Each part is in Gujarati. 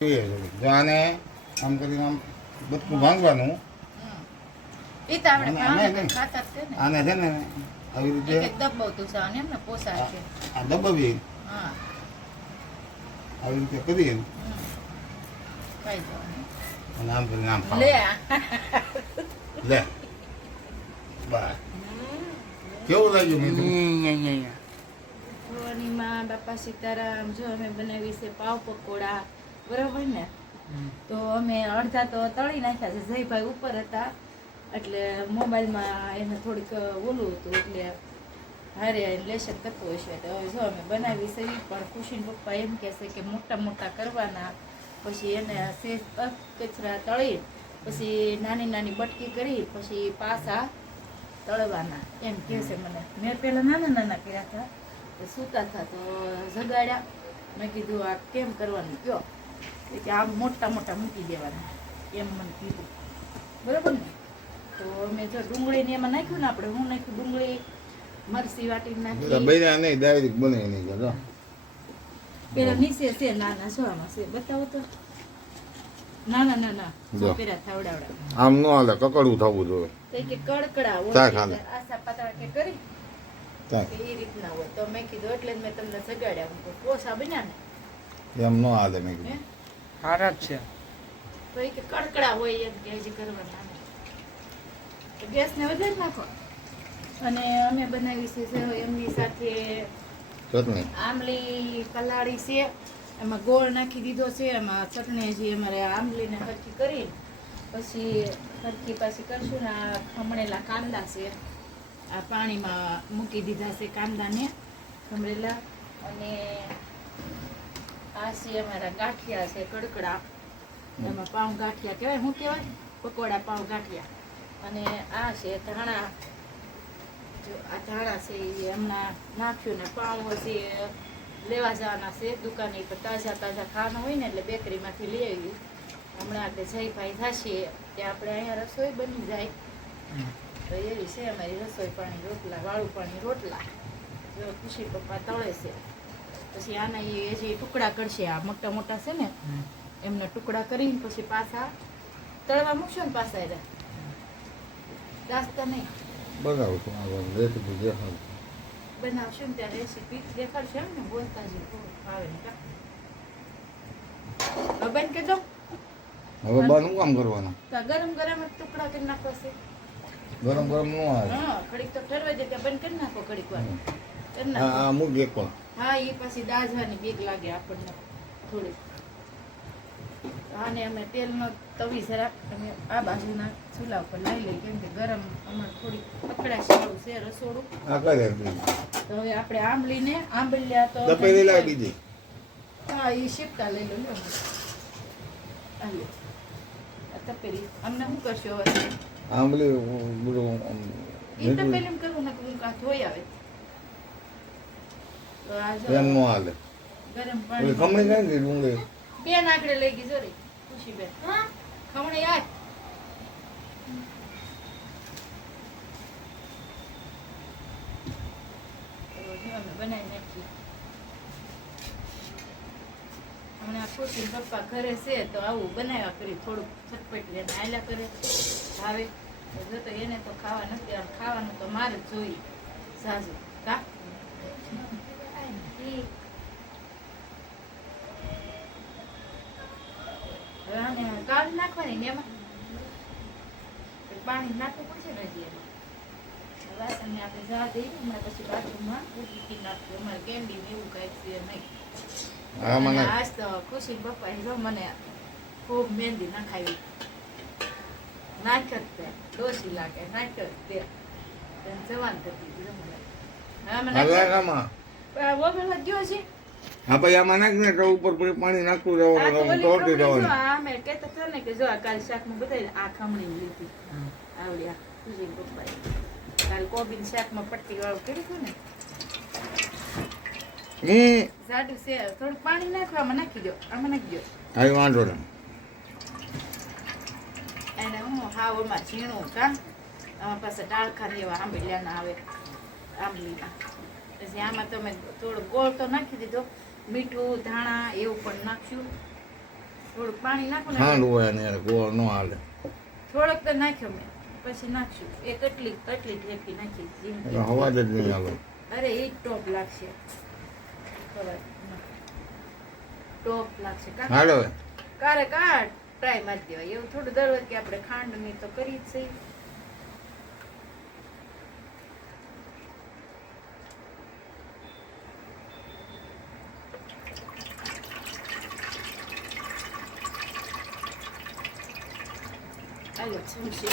જો આને આમ કરીને આમ ભાંગવાનું. આને છે ને. આવી રીતે આ દબાવી આવી રીતે કરીએ. અને આમ કરીને આમ લે બસ કેવું લાગ્યું મીઠું બાપા સીતારામ જો અમે બનાવી છે પાવ પકોડા. બરોબર ને? તો અમે અડધા તો તળી નાખ્યા છે જયભાઈ ઉપર હતા. એટલે મોબાઈલમાં એને થોડીક ઓલું હતું એટલે હારે લેશન કરતું હશે તો હવે જો અમે બનાવી છે પણ ખુશીન પપ્પા એમ કહેશે કે મોટા મોટા કરવાના. પછી એને શેષ કચરા તળી પછી નાની નાની બટકી કરી પછી પાછા તળવાના. એમ કહે છે મને. મેં પહેલાં નાના નાના કર્યા હતા તો સૂતા હતા તો જગાડ્યા. મેં કીધું આ કેમ કરવાનું? કયો? કે આમ મોટા મોટા મૂકી દેવાના. એમ મને કીધું. બરાબર ને? તો મેં જો ડુંગળીને એમાં નાખ્યું ને આપણે હું નાખ્યું ડુંગળી મરસી વાટી નાખી. બૈરા નહીં બને નહીં જો. પેલા નીચે છે નાના આમાં છે? બતાવો તો. ના ના જો. પેલા થાવડાવડા આમ ન હાલે કકડું થવું જોઈએ. તો કે કડકડા હોય. આશા પાતળા કે કરી? એ રીતના હોય. તો મેં કીધું એટલે જ મેં તમને સગાડ્યા. હું બન્યા ને. એમ ન હાલે મેં કીધું. સારા જ છે. તો એ કે કડકડા હોય એમ કે હજી કરવાના ને. ગેસને વધારે નાખો. અને અમે બનાવી છે એમની સાથે આમલી કલાળી છે. એમાં ગોળ નાખી દીધો છે. એમાં ચટણી હજી અમારે આમલીને હરખી કરી. પછી હરખી પાછી કરશું ને આ ખમણેલા કાંદા છે. આ પાણીમાં મૂકી દીધા છે કાંદાને ખમણેલા. અને આ છે અમારા ગાંઠિયા છે, કડકડા. એમાં પાઉં ગાંઠિયા કહેવાય. શું કહેવાય? પકોડા પાઉં ગાંઠિયા. અને આ છે ધાણા. જો આ ધાણા છે એ હમણાં નાખ્યું ને પાઉં હજી લેવા જવાના છે. દુકાને પર તાજા તાજા ખાવાનું હોય ને એટલે બેકરીમાંથી લઈ આવી હમણાં કે જયભાઈ થશે કે આપણે અહીંયા રસોઈ બની જાય. તો એવી છે અમારી રસોઈ પાણી રોટલા, વાળું પાણી રોટલા. જો ખુશી પપ્પા તળે છે. પછી આના એ જે ટુકડા કરશે આ મોટા મોટા છે ને એમના ટુકડા કરીને પછી પાછા તળવા મૂકશો ને પાછા એટલે નાસ્તા નહીં. બનાવશું આ રેસીપી બનાવશો ને ત્યાં રેસીપી દેખાડશે એમ ને બોલતા જ ફાવે ને કા. હવે કરી દો હવે બાનું કામ કરવાના? ગરમ ગરમ જ ટુકડા કરી નાખો છે. ગરમ ગરમ ન આવે. હા ઘડીક તો ઠરવા દે ત્યાં બંધ કરી નાખો ઘડીક વાર. આ નાખો એક પણ. હા એ પછી દાજવાની બીક લાગે આપણને થોડી અને અમે તેલમાં તવી જરાક અમે આ બાજુના ચૂલા ઉપર લઈ લઈએ કેમ કે ગરમ અમારે થોડી પકડાશ વાળું છે રસોડું. તો હવે આપણે આંબલીને આંબલિયા તો તપેલી લાવી હા એ શિફ્ટા લઈ લો લો લ્યો. તપેલી. અમને શું કરશો હવે? આંબલી બધું એ તપેલી કરું ને હું કાં ધોઈ આવે. એમ નો હાલે. ગરમ ઓલી ખમણી કઈ ને ડુંગળી. બેન આકડે લઈ ગઈ જોરી ખુશી બેન. ખમણી આય તો જો અમે બનાવી નાખીએ. હમણાં ખુશી પપ્પા ઘરે છે તો આવું બનાવ્યા કરી થોડુંક ચટપટ લઈને આયલા કરે. ભાવે. જો તો એને તો ખાવા નથી ખાવાનું તો મારે જ જોઈએ. સાસુ કા? હવે આને નાખવાની ને એમાં. પાણી નાખવું પડશે ને હજી એમાં. વાસણને આપણે જવા દઈએ હમણાં પછી બાથરૂમમાં ઉકી નાખવું અમારે કેન્ડી ને એવું કાંઈ છે નહીં. આમાં અને નાખ. આજ તો ખુશી પપ્પા જો મને ખૂબ મહેંદી નખાવી. નાખ્યો જ તે દોષી લાગે નાખ્યો જ તે. જવાન કરતી મને. હા મને ગયો છે. હા ભાઈ આમાં નાખ ને તો ઉપર પાણી નાખતું રહેવાનું તોડતું રહેવાનું આ મેં કહેતા હતા ને કે જો આ કાલ શાકમાં બતાવી આ ખમણી લીધી આવડી આ ખુશી પપ્પાએ. કાલ કોબીન શાકમાં પટ્ટી વાળું કર્યું હતું ને. હમ. જાડું છે થોડું પાણી નાખવામાં નાખી દો આમાં નાખી દો. આવી વાંધો નહીં. એને હું હાવ આમાં ઝીણું કા આમાં પાસે ડાળખા એવા આંબલિયાના આવે આંબલીના. પછી આમાં તમે થોડો ગોળ તો નાખી દીધો મીઠું ધાણા એવું પણ નાખ્યું. થોડુંક પાણી નાખો ને હોય ને ગોળ ન હાલે. થોડોક તો નાખ્યો મેં. પછી નાખ્યું. એ કટલી કટલી ઠેકી નાખી? હવા જ નહીં હાલો. અરે એ ટોપ લાગશે. ટોપ લાગશે. કા હાલો. કારે કા ટ્રાય મારી દેવાય. એવું થોડું દર વખતે આપણે ખાંડની તો કરી જ છે. આયો ચમચી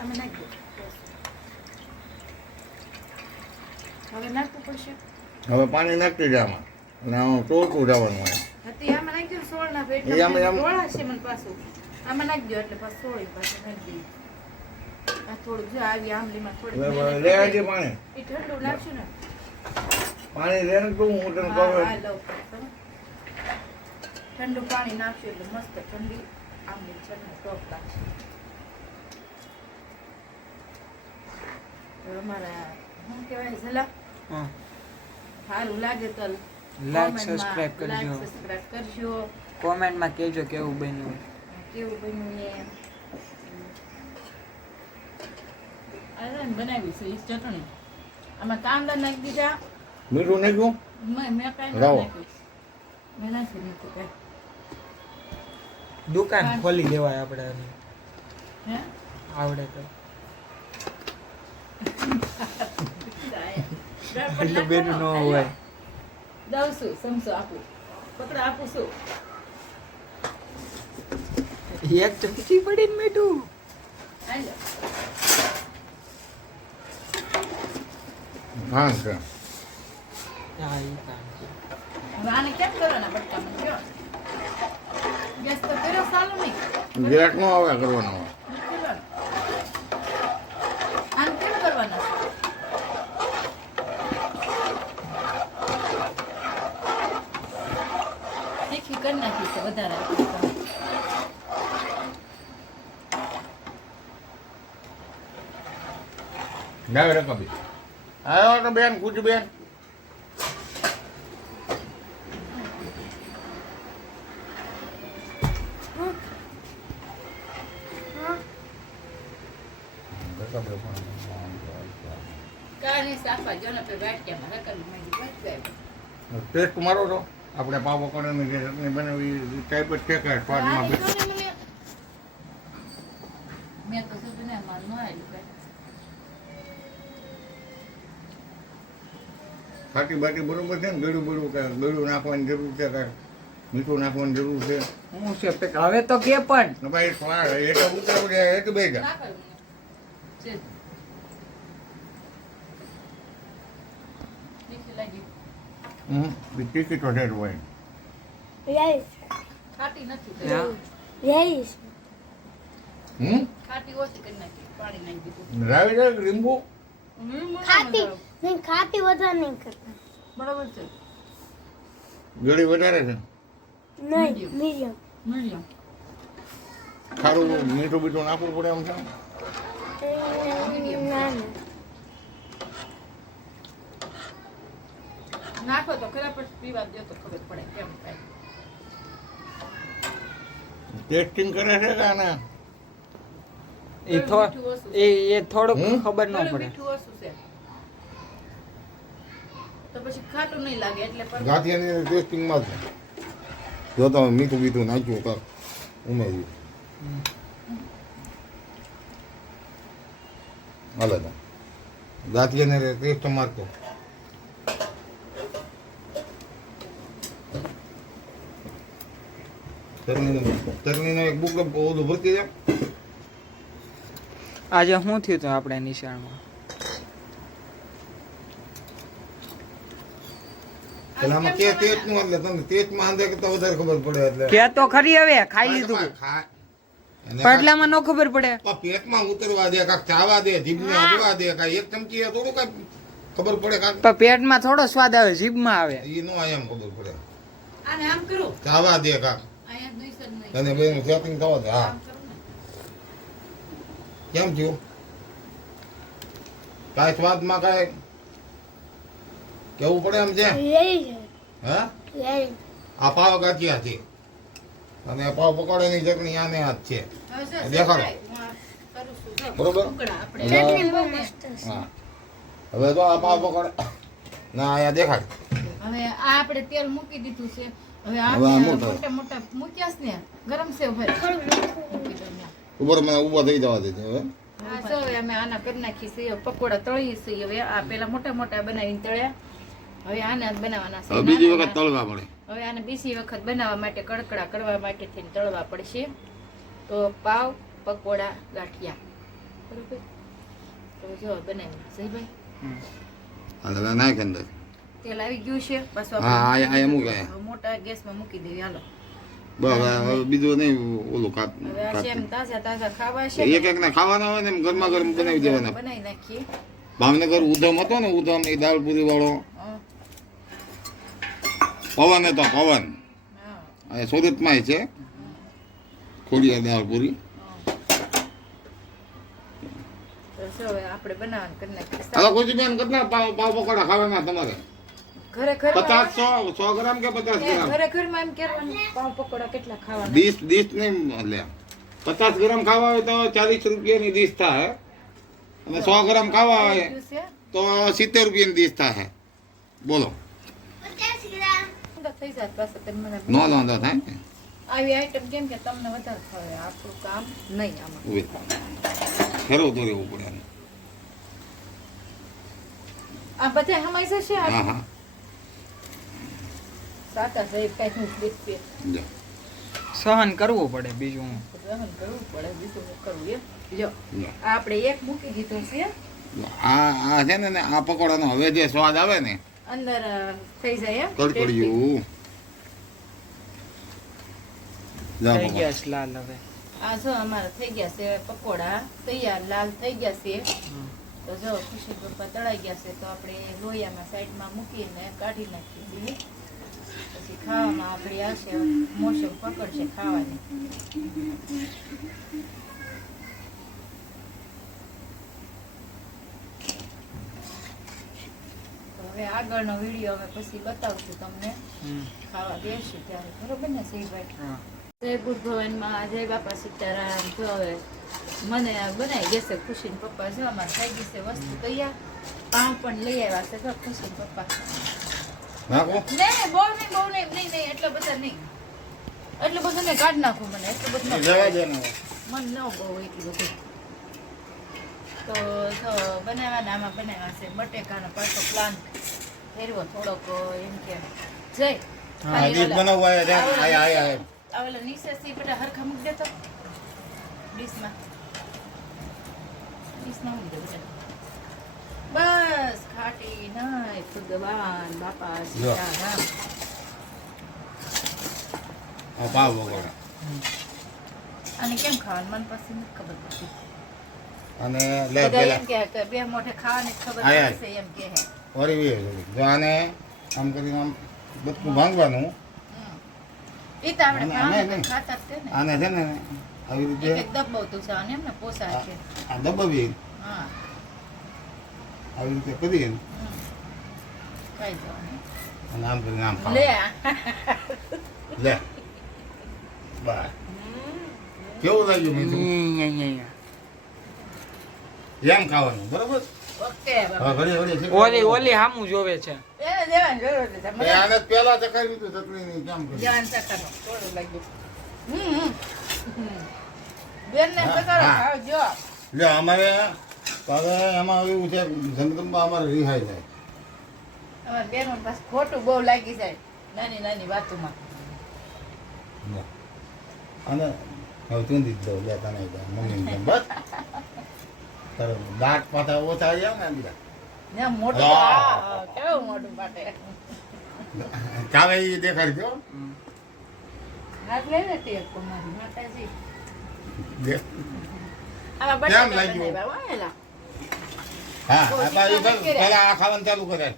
આમાં નાખી હવે નાખવું પડશે હવે પાણી નાખતી જા આમાં. અને આમાં ટોળકું જવાનું હોય. હતી આમાં નાખી દો સોળ ના પેટ છે મને પાછું. આમાં નાખી દો એટલે પાછું સોળી પાછું નાખી દઈએ. આ થોડું જો આવી આંબલીમાં થોડું ઠંડુ નાખશું ને. પાણી ને તું હું તને કહું ઠંડુ પાણી નાખશું એટલે મસ્ત ઠંડી આંબલી છે ને ટોપ લાગશે. અમારા શું કહેવાય ઝલા? સારું લાગે તો લાઈક સબસ્ક્રાઇબ કરજો. સબસ્ક્રાઇબ કરજો. કોમેન્ટમાં કહેજો કેવું બન્યું. કેવું બન્યું એ અરે બનાવી છે ઈ ચટણી. આમાં કાંદા નાખી દીધા. મીઠું નાખ્યું? મેં મેં લાવો. દુકાન ખોલી દેવાય આપણે હે? આવડે તો. એટલે એટલે ન હોય. દઉં છું સમસો આપું. પકડા આપું છું. એક ચમચી પડીને મીઠું. હા. હા ઈ કામ છે. હવે આને કેમ કરવાના બટકામાં કયો ગેસ તો કર્યો સાલું નહીં ગેટ નો આવે કરવાનો હોય નથી કરવાનો. આને કેમ કરવાના તીખી કરી નાખી છે વધારે જાવે રે કબી આવ્યો તો બેન કુચ બેન ટેસ્ટ મારો તો આપણે પાવો કરીને જે ચટણી બનાવી એ ટાઈપ જ છે કે સ્વાદમાં. મેં તો શું. ખાટી બાટી બરોબર છે ને? ગળું બળું કે ગળું નાખવાની જરૂર છે કે મીઠું નાખવાની જરૂર છે? હું છે પેક હવે તો કે પણ. ને ભાઈ એ તો ઉતરે ઉતરે એ તો બે જા ના કરું મને. છે. તીખી લાગી. હમ ટીકી તો છે જ હોય. Yes, ખાટી નથી હા. yes. હમ? ખાટી ઓછી કરી નાખી પાણી નાખી દીધું રાવી રાવી લીંબુ? ખાટી. નહીં ખાટી વધારે નહીં કરતા. બરાબર છે. ગળી વધારે છે? નહીં મીડિયમ. મીડિયમ. ખારું મીઠું બીઠું નાખવું પડે એમ છે? ના ના નાખો તો ખરા પણ પીવા દે તો ખબર પડે કેમ થાય. ટેસ્ટિંગ કરે છે કે આને? એ થોડું એ એ થોડુંક ખબર ન પડે. તો પછી ખાટું નહીં લાગે એટલે ગાંઠિયાની ટેસ્ટિંગમાં છે. જો તમે મીઠું બીઠું નાખ્યું કાંક ઉમેર્યું. હાલે તો. ગાંઠિયાને ટેસ્ટ મારતો ચટણીનો ચટણીનો એક બુક ઓલું ભરતી જાય આજે શું થયું હતું આપણે નિશાળમાં? એટલે કે ટેસ્ટનું એટલે તમને ટેસ્ટમાં અંદર કરતા વધારે ખબર પડે એટલે. કે તો ખરી હવે ખાઈ લીધું. ખા- ન ખબર પડે. પેટમાં ઉતરવા દે કાક ચાવા દે જીભને હલવા દે કાંઈ એક ચમચી થોડું કાંઈ ખબર પડે કાંક પણ પેટમાં થોડો સ્વાદ આવે જીભમાં આવે. એ નો એમ ખબર પડે. આને આમ કરું. ચાવા દે કાંક સેટિંગ થવા દે હા આમ કરું ને કેમ થયું કાંઈ સ્વાદમાં કાંઈ કેવું પડે એમ છે રેડી છે હા રેડી આ પાવ ગાંઠિયા છે અને પાવ પકોડાની ચટણી આને હાથ છે દેખાડો. બરોબર. હવે તો આ પાવ પકોડા ના અહીંયા દેખાડ હવે આ આપણે તેલ મૂકી દીધું છે હવે આ મોટા. મોટા મોટા ને ગરમ સેવ. ઉપર મને થઈ જવા દેજે હવે. હા જો હવે અમે આના કરી નાખી છે પકોડા તળીએ છીએ હવે આ પેલા મોટા મોટા બનાવીને તળ્યા. હવે આના જ બનાવવાના છે બીજી વખત તળવા પડે. હવે આને બીજી વખત બનાવવા માટે કડકડા કરવા માટે થઈને તળવા પડશે. તો પાવ પકોડા ગાંઠિયા. બરોબર? તો જો બનાવી હાલ અંદર તેલ આવી ગયું છે. બસ હા, આ-. હવે મોટા ગેસમાં મૂકી દેવી હાલો. બસ બીજું નહીં ઓલું કાપ હવે આ કાપ સેમ તાજા તાજા ખાવા છે. એક એક ને ખાવાના હોય ને એમ ગરમા ગરમ બનાવી દેવાના. બનાવી નાખીએ. ભાવનગર ઉધમ હતો ને ઉધમ એ દાળ પૂરી વાળો પવન હતો પવન. સુરતમાં છે. ખોડિયા દાળ પૂરી. આપડે આપણે બનાવવાનું કરી નાખીએ? કેટલા પાવ પાવ પકોડા ખાવાના તમારે. પચાસ સો સો ગ્રામ કે પચાસ ગ્રામ? ઘરે એમ કહેવાનું પાવ પકોડા કેટલા ખાવાના? ડીશ ડીશ નહીં લે. પચાસ ગ્રામ ખાવા હોય તો ચાલીસ રૂપિયાની ડીશ થાય. અને સો ગ્રામ ખાવા હોય તો સિત્તેર રૂપિયાની ડીશ થાય. બોલો. નો વાંધો થાય ને. આવી આઈટમ કેમ કે તમને વધારે ખાવે આપણું કામ નહીં આમાં. ફેરવતો રહેવું પડે આ બધા હમાઈ જશે? આ હા હા સાકા જઈ કઈ હું દેખીએ જો સહન કરવું પડે બીજું. સહન કરવું પડે બીજું કરવું એમ. જો. આપણે એક મૂકી દીધું છે. આ આ છે ને ને આ પકોડાનો હવે જે સ્વાદ આવે ને અંદર થઈ જાય એમ. કડકડિયું થઈ ગયા છે લાલ હવે. આ જો અમારા થઈ ગયા છે પકોડા. તૈયાર લાલ થઈ ગયા છે. તો જો ખુશી પપ્પા તળાઈ ગયા છે તો આપણે લોયામાં સાઈડમાં મૂકીને કાઢી નાખીએ પછી ખાવામાં આપણી આશે મોસમ પકડશે ખાવાની. હવે આગળનો વીડિયો અમે પછી બતાવશું તમને. ખાવા બેસી ત્યારે બરોબર ને સિંહભાઈ હા. જય બુદ્ધ ભવનમાં જય બાપા સીતારામ. જો હવે મને બનાવી દેશે ખુશી પપ્પા જો અમારે થઈ ગઈ છે વસ્તુ તૈયાર. પાઉં પણ લઈ આવ્યા છે જો ખુશી પપ્પા. નાખો. નહીં બહુ નહીં બહુ નહીં નહીં નહીં એટલો બધો નહીં. એટલું બધું નહીં કાઢ નાખું મને એટલો બધો ન જવા દે ને મન ન બહુ એટલું બધું. તો તો બનાવવાના આમાં બનાવ્યા છે. બટેકાનો પાછો પ્લાન ફેરવો થોડોક એમ કે જય. હા ઓલા- બનાવવા આયા. આયા આયા આયા. આ ઓલા નીચેથી બધા હરખા મૂકી દેતો. ડીશમાં. ડીશમાં મૂકી દે બધા. બસ ખાટી નાય ભગવાન બાપા સીતારામ. આ પાવ પકોડા અને કેમ ખાવાનું? મન પસંદ ખબર પડતી. અને લે પેલા. એમ કે બે મોઢે ખાવાની ખબર. પડશે એમ કહે. વળી વે જો આને આમ કરીને આમ બધું ભાંગવાનું. એ તો આપણે ખાતા જ છે ને. આને છે ને આવી રીતે એક દબાવતું છે અને એમને પોસાય છે. આ દબાવી હા. આવી રીતે કરી અને આમ કરીને આમ લે લે. બસ કેવું લાગ્યું મીઠું. એમ ખાવાનું બરોબર? ઓલી ઓલી હામું જોવે છે. આને જ ચકાવી દીધું કેમ કરી? થોડું લાગ્યું. અમારે હવે એમાં એવું છે જગદંબા અમારે રિહાઈ જાય અમારી બેનો પાસે ખોટું બહુ લાગી જાય નાની નાની વાતોમાં. અને હવે ચૂંધી જ દઉં લે તને મમ્મી બસ. તારે દાંત પાછા ઓછા આવી જાય ને બીજા મોટું કેવું મોટું પાટે? ચાવે એ દેખાડજો હાથ લઈ લેતી માતાજી. લે. આમાં કેમ લાગ્યું? હા તો આ ખાવાનું ચાલુ કરે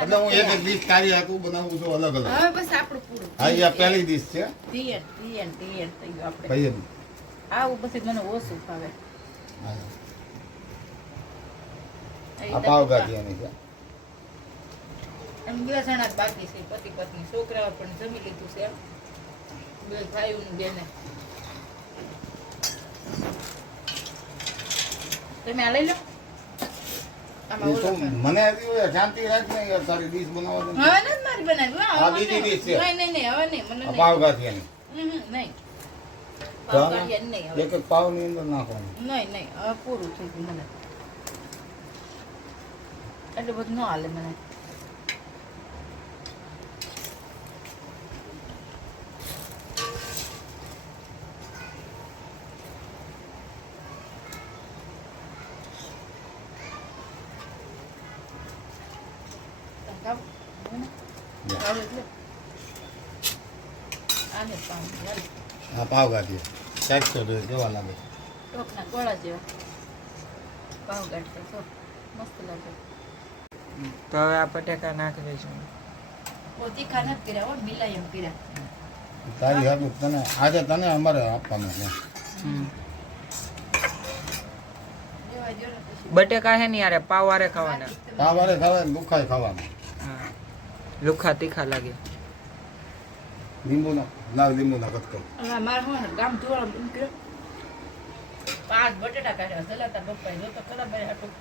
એટલે હું એક એક ડીશ તારી હાથું બનાવું છું અલગ અલગ. હવે બસ આપણું પૂરું. હા એ પહેલી ડીશ છે. તિયર તિયર તિયર થઈ ગયો આપણે. ભાઈ આવું પછી મને ઓછું ફાવે. આ પાવ ગાંઠિયાની છે. એમ બે જણા બાકી છે પતિ પત્ની. છોકરાઓ પણ જમી લીધું છે બે ભાઈઓ ને બેને. તમે આ લઈ લો. આમાં એ ઓલો તો પણ. મને શાંતિ રાખ ને યાર તારી ડીશ બનાવવા દે હવે નથી મારી બનાવી આ બીજી ડીશ છે. નહીં નહીં નહીં હવે નહીં મને નહીં. પાવ ગાંઠિયાની હમ, હમ, નહીં. પાવ આમાં નહીં એક એક પાવની અંદર નાખવાનું. નહીં નહીં હવે પૂરું થઈ ગયું મને. એટલે બધું ન હાલે મને ખાવ? હવે ને? ખાવ પાવ હાલ. આ પાવ ગાંઠિયા ચારસો રૂપિયા કેવા લાગે? ટોકના ગોળા જેવા. પાવ ગાંઠિયા તો મસ્ત લાગે. તો હવે આ બટેકા નાખી દઈશું. હો તારી હાથું તને આજે તને અમારે આપવાનું છે. બટેકા હે ને યારે પાવ વારે ખાવાના. પાવ વારે ખાવાય ને દુખાય ખાવાનું. હા લુખા તીખા લાગે લીંબુ ના ના લીંબુ ના કટકો હા મારે હોય ગામ એમ પાંચ બટેટા કાઢ્યા સલાતા બપ્પા જો તો ખરા ભાઈ હાટું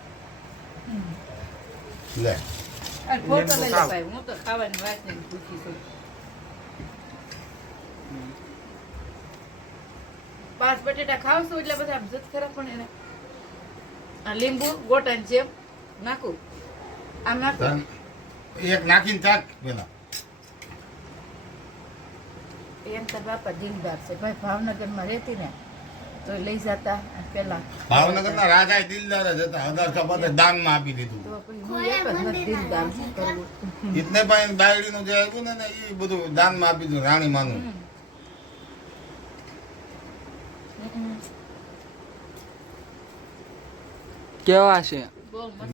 લે. આ ફોટો લીંબુ લઈ લે ભાઈ હું તો ખાવાની વાત નહીં પૂછી છું. પાંચ બટેટા ખાવશું એટલે બધા જત ખરા પણ એને. આ લીંબુ ગોટાની જેમ નાખું. આમ નાખું. એક નાખીને ચાક પેલા. એમ તો બાપા દિલદાર છે. ભાઈ ભાવનગરમાં રહેતી ને તો લઈ જતા પેલા ભાવનગર ના રાજા દિલદાર જ હતા. હજાર પચાસ દાનમાં આપી દીધું. દિલદાર ઇતને પણ બાયડી નું જે આવ્યું ને ને એ બધું દાનમાં આપી દીધું રાણી માનું. કેવા છે?